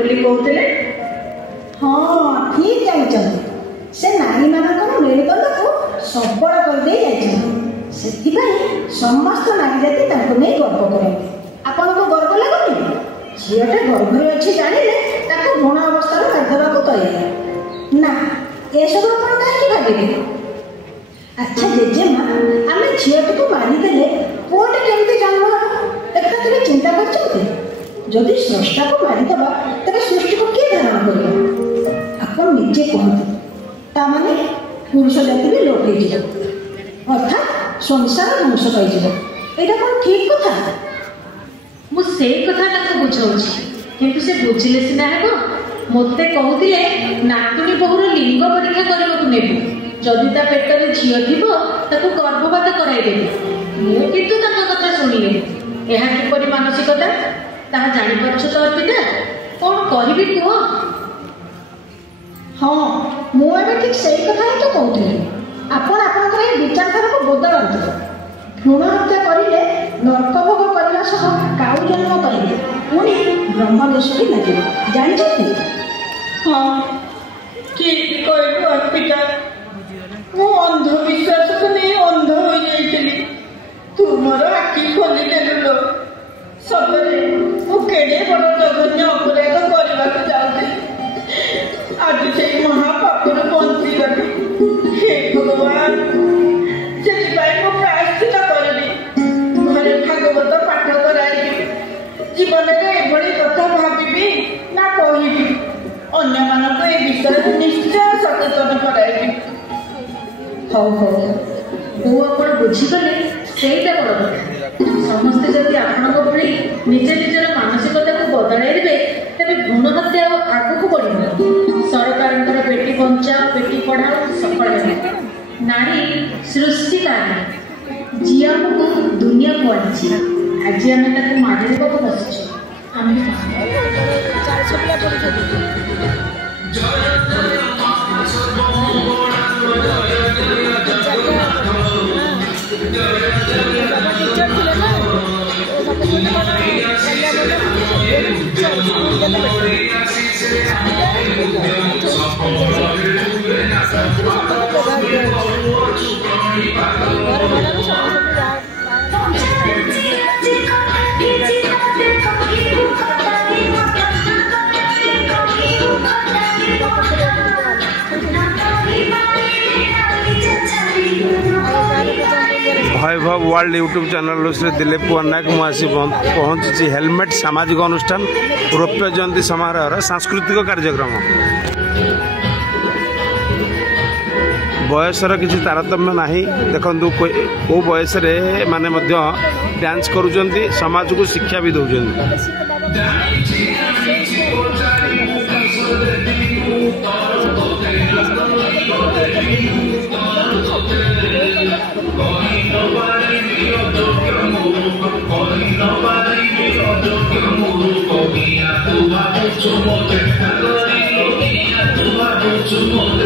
बोली कहते। हाँ ठीक जानते से नारी मानकर मेरुदंड को सबल कर समस्त नारी जाति नहीं गर्व करते। आपन को गर्व लगुनि झीटे गर्भरे अच्छी जाने भ्रूण अवस्था मारिदेवा को तैयार ना एसब आप कहीं भागे। अच्छा जेजेमा आम झीटी को मारिदेले पुओटे केमती जन्म एक चिंता करते स्रष्टा को मारिदेवा तेज सृष्टि को किए धारण कर आप निजे कहते ताने पुरुष जाति भी लोप हो अर्थात संसार ध्वंस पाई यहाँ कौन ठीक कथा मुझे कथा बुझाऊँगी किंतु से बुझिले सीना है मते कहते नातुणी बहुर लिंग परीक्षा करने नेबू जदि ता पेटर झील थी गर्भपात कराइदेवी मुझे कथा शुणिले यह किपर मानसिकता ताहा जापर तो अर्पिता कौन कहबी कह। हाँ मुझे ठीक से कथा ही तो कहती आपण आपंकर विचारधारा को बदलते भ्रूण हत्या करें नर्क भोग करने सह काउ जन्म करेंगे पुणी ब्रह्मदोष भी लगे जानते। हाँ ठीक कहलु अर्पिता मु अंधविश्वास को नहीं अंध हो जाइली तू मोर आखि खोली देलु सबरे मु केडे बड़ जघन्य अपराध करने जाऊँगी आज से महापापर बंची गली हे भगवान से प्रायश्चित करी घरे भागवत पाठ कराइबी जीवन में एभली कथा भावी ना कहबी अन्य मानक ए विषय निश्चय सचेतन कराइबी। हौ हौ वो आप बुझीगले सहीटा बड़ कथा समस्ते जदि आपण निजे निजर मानसिकता को बदलैबे तेरे भ्रूण हत्या आगू बढ़ सरकार बेटी बचाओ बेटी पढ़ाओ सफल है नारी सृष्टि कारी जी आमको दुनिया को आनी आज आम मारिदेवा बसुचे आम Vaibhav world YouTube channel Shri Dilip Pannayak मुझे पहुँची हेलमेट सामाजिक अनुष्ठान रौप्य जयंती समारोह सांस्कृतिक कार्यक्रम बयसर किसी तारतम्य नहीं देखु को बयस माने डांस करुँच समाज को शिक्षा भी दौरान Tomorrow